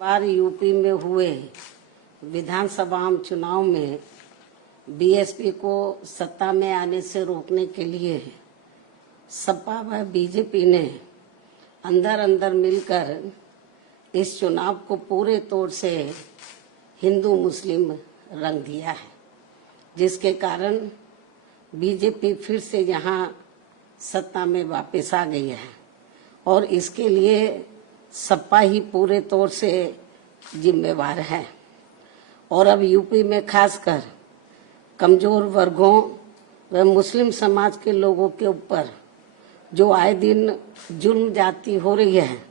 बार UP में हुए विधानसभा चुनाव में बीएसपी को सत्ता में आने से रोकने के लिए सपा व बीजेपी ने अंदर अंदर मिलकर इस चुनाव को पूरे तौर से हिंदू मुस्लिम रंग दिया है, जिसके कारण बीजेपी फिर से यहाँ सत्ता में वापस आ गई है और इसके लिए सपा ही पूरे तौर से जिम्मेवार है। और अब यूपी में खासकर कमजोर वर्गों व मुस्लिम समाज के लोगों के ऊपर जो आए दिन जुल्म जाती हो रही है,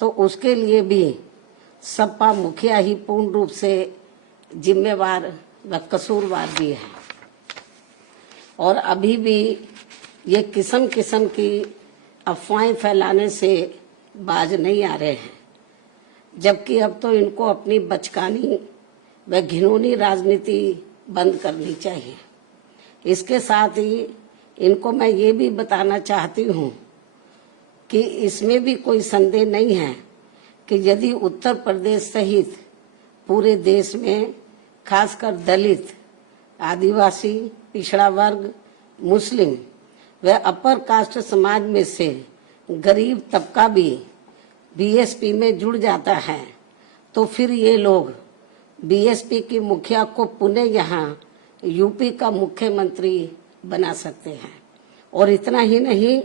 तो उसके लिए भी सपा मुखिया ही पूर्ण रूप से जिम्मेवार व कसूरवार भी है। और अभी भी ये किस्म किस्म की अफवाहें फैलाने से बाज नहीं आ रहे हैं, जबकि अब तो इनको अपनी बचकानी व घिनौनी राजनीति बंद करनी चाहिए। इसके साथ ही इनको मैं ये भी बताना चाहती हूँ कि इसमें भी कोई संदेह नहीं है कि यदि उत्तर प्रदेश सहित पूरे देश में खासकर दलित, आदिवासी, पिछड़ा वर्ग, मुस्लिम व अपर कास्ट समाज में से गरीब तबका भी बीएसपी में जुड़ जाता है, तो फिर ये लोग बीएसपी की मुखिया को पुनः यहाँ यूपी का मुख्यमंत्री बना सकते हैं। और इतना ही नहीं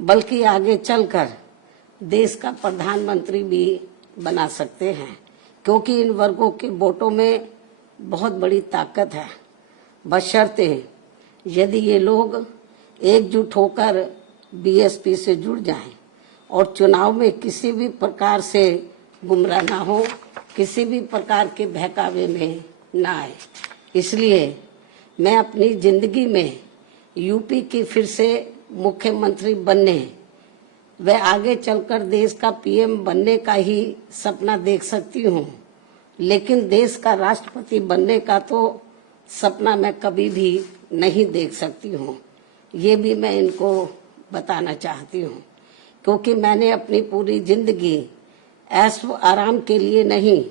बल्कि आगे चलकर देश का प्रधानमंत्री भी बना सकते हैं, क्योंकि इन वर्गों के वोटों में बहुत बड़ी ताकत है, बशर्ते यदि ये लोग एकजुट होकर बीएसपी से जुड़ जाएं और चुनाव में किसी भी प्रकार से गुमराह ना हो, किसी भी प्रकार के बहकावे में ना आए। इसलिए मैं अपनी जिंदगी में यूपी की फिर से मुख्यमंत्री बनने व आगे चलकर देश का पीएम बनने का ही सपना देख सकती हूँ, लेकिन देश का राष्ट्रपति बनने का तो सपना मैं कभी भी नहीं देख सकती हूँ। ये भी मैं इनको बताना चाहती हूँ, क्योंकि मैंने अपनी पूरी जिंदगी ऐश व आराम के लिए नहीं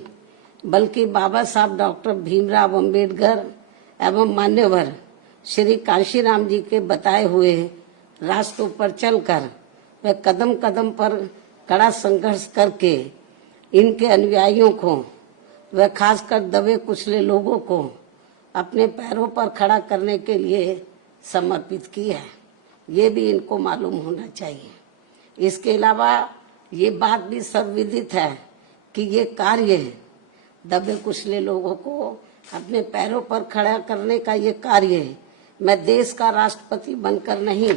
बल्कि बाबा साहब डॉक्टर भीमराव अंबेडकर एवं मान्यवर श्री कांशीराम जी के बताए हुए रास्तों पर चलकर व कदम कदम पर कड़ा संघर्ष करके इनके अनुयायियों को व खासकर दबे कुचले लोगों को अपने पैरों पर खड़ा करने के लिए समर्पित की है। ये भी इनको मालूम होना चाहिए। इसके अलावा ये बात भी सर्वविदित है कि ये कार्य दबे कुचले लोगों को अपने पैरों पर खड़ा करने का ये कार्य मैं देश का राष्ट्रपति बनकर नहीं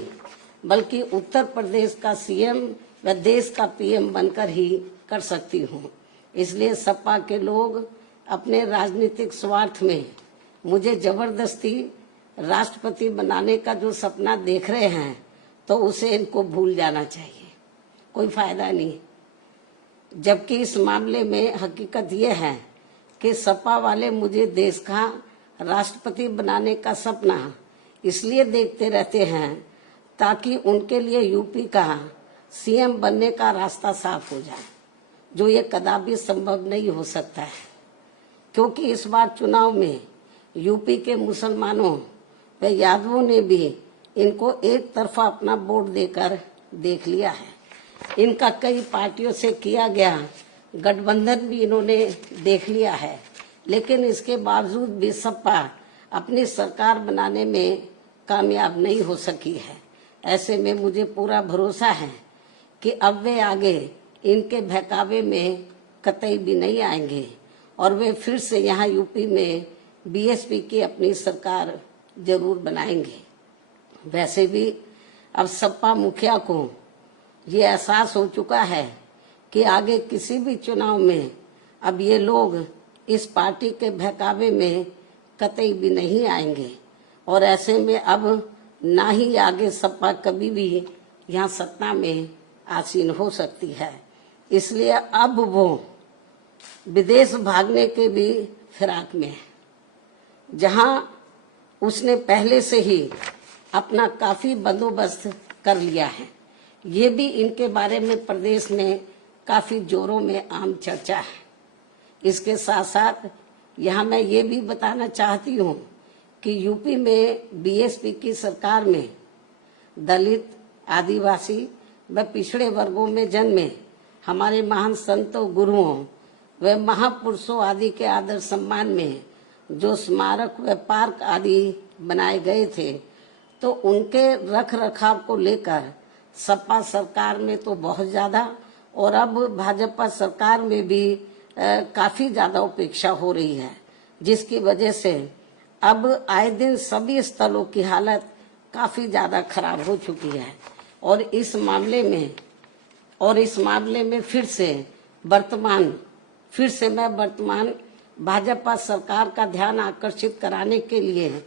बल्कि उत्तर प्रदेश का सीएम व देश का पीएम बनकर ही कर सकती हूँ। इसलिए सपा के लोग अपने राजनीतिक स्वार्थ में मुझे जबरदस्ती राष्ट्रपति बनाने का जो सपना देख रहे हैं, तो उसे इनको भूल जाना चाहिए, कोई फायदा नहीं। जबकि इस मामले में हकीकत यह है कि सपा वाले मुझे देश का राष्ट्रपति बनाने का सपना इसलिए देखते रहते हैं ताकि उनके लिए यूपी का सीएम बनने का रास्ता साफ हो जाए, जो ये कदापि संभव नहीं हो सकता है। क्योंकि इस बार चुनाव में यूपी के मुसलमानों व यादवों ने भी इनको एक तरफा अपना वोट देकर देख लिया है। इनका कई पार्टियों से किया गया गठबंधन भी इन्होंने देख लिया है, लेकिन इसके बावजूद भी सपा अपनी सरकार बनाने में कामयाब नहीं हो सकी है। ऐसे में मुझे पूरा भरोसा है कि अब वे आगे इनके बहकावे में कतई भी नहीं आएंगे और वे फिर से यहाँ यूपी में बीएसपी की अपनी सरकार जरूर बनाएंगे। वैसे भी अब सपा मुखिया को ये एहसास हो चुका है कि आगे किसी भी चुनाव में अब ये लोग इस पार्टी के बहकावे में कतई भी नहीं आएंगे और ऐसे में अब ना ही आगे सपा कभी भी यहाँ सत्ता में आसीन हो सकती है। इसलिए अब वो विदेश भागने के भी फिराक में है, जहाँ उसने पहले से ही अपना काफी बंदोबस्त कर लिया है। ये भी इनके बारे में प्रदेश में काफी जोरों में आम चर्चा है। इसके साथ साथ यहाँ मैं ये भी बताना चाहती हूँ कि यूपी में बीएसपी की सरकार में दलित, आदिवासी व पिछड़े वर्गों में जन्मे हमारे महान संतों, गुरुओं व महापुरुषों आदि के आदर सम्मान में जो स्मारक व पार्क आदि बनाए गए थे, तो उनके रख रखाव को लेकर सपा सरकार में तो बहुत ज्यादा और अब भाजपा सरकार में भी काफी ज्यादा उपेक्षा हो रही है, जिसकी वजह से अब आए दिन सभी स्थलों की हालत काफी ज्यादा खराब हो चुकी है। और इस मामले में फिर से मैं वर्तमान भाजपा सरकार का ध्यान आकर्षित कराने के लिए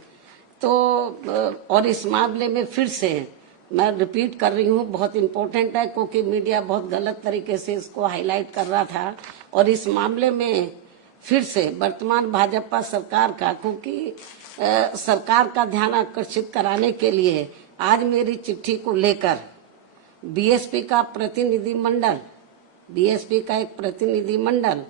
और इस मामले में फिर से मैं रिपीट कर रही हूँ, बहुत इम्पोर्टेंट है क्योंकि मीडिया बहुत गलत तरीके से इसको हाईलाइट कर रहा था। और इस मामले में फिर से वर्तमान भाजपा सरकार का, क्योंकि सरकार का ध्यान आकर्षित कराने के लिए आज मेरी चिट्ठी को लेकर बीएसपी का एक प्रतिनिधिमंडल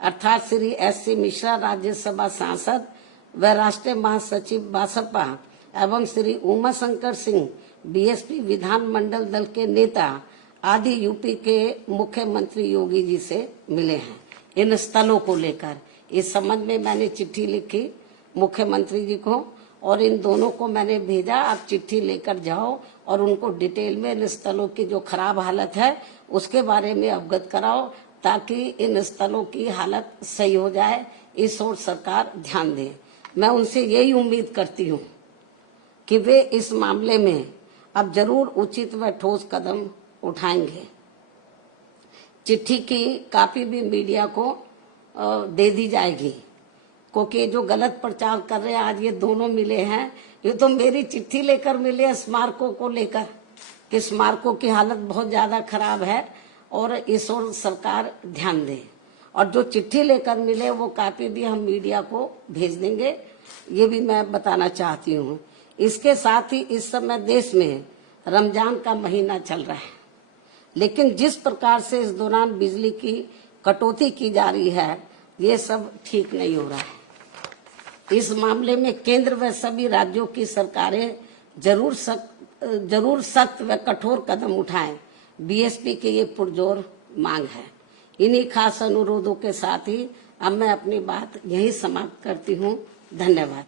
अर्थात श्री एस.सी. मिश्रा राज्यसभा सांसद व राष्ट्रीय महासचिव बसपा एवं श्री उमा शंकर सिंह बीएसपी विधानमंडल दल के नेता आदि यूपी के मुख्यमंत्री योगी जी से मिले हैं। इन स्थलों को लेकर इस संबंध में मैंने चिट्ठी लिखी मुख्यमंत्री जी को और इन दोनों को मैंने भेजा, आप चिट्ठी लेकर जाओ और उनको डिटेल में इन स्थलों की जो खराब हालत है उसके बारे में अवगत कराओ, ताकि इन स्थलों की हालत सही हो जाए। इस ओर सरकार ध्यान दे। मैं उनसे यही उम्मीद करती हूँ कि वे इस मामले में अब जरूर उचित व ठोस कदम उठाएंगे। चिट्ठी की कॉपी भी मीडिया को दे दी जाएगी, क्योंकि जो गलत प्रचार कर रहे हैं, आज ये दोनों मिले हैं, ये तो मेरी चिट्ठी लेकर मिले स्मारकों को लेकर कि स्मारकों की हालत बहुत ज्यादा खराब है और इस ओर सरकार ध्यान दे। और जो चिट्ठी लेकर मिले वो कॉपी भी हम मीडिया को भेज देंगे, ये भी मैं बताना चाहती हूँ। इसके साथ ही इस समय देश में रमजान का महीना चल रहा है, लेकिन जिस प्रकार से इस दौरान बिजली की कटौती की जा रही है, ये सब ठीक नहीं हो रहा है। इस मामले में केंद्र व सभी राज्यों की सरकारें जरूर सख्त व कठोर कदम उठाएं। बीएसपी की ये पुरजोर मांग है। इन्हीं खास अनुरोधों के साथ ही अब मैं अपनी बात यहीं समाप्त करती हूँ। धन्यवाद।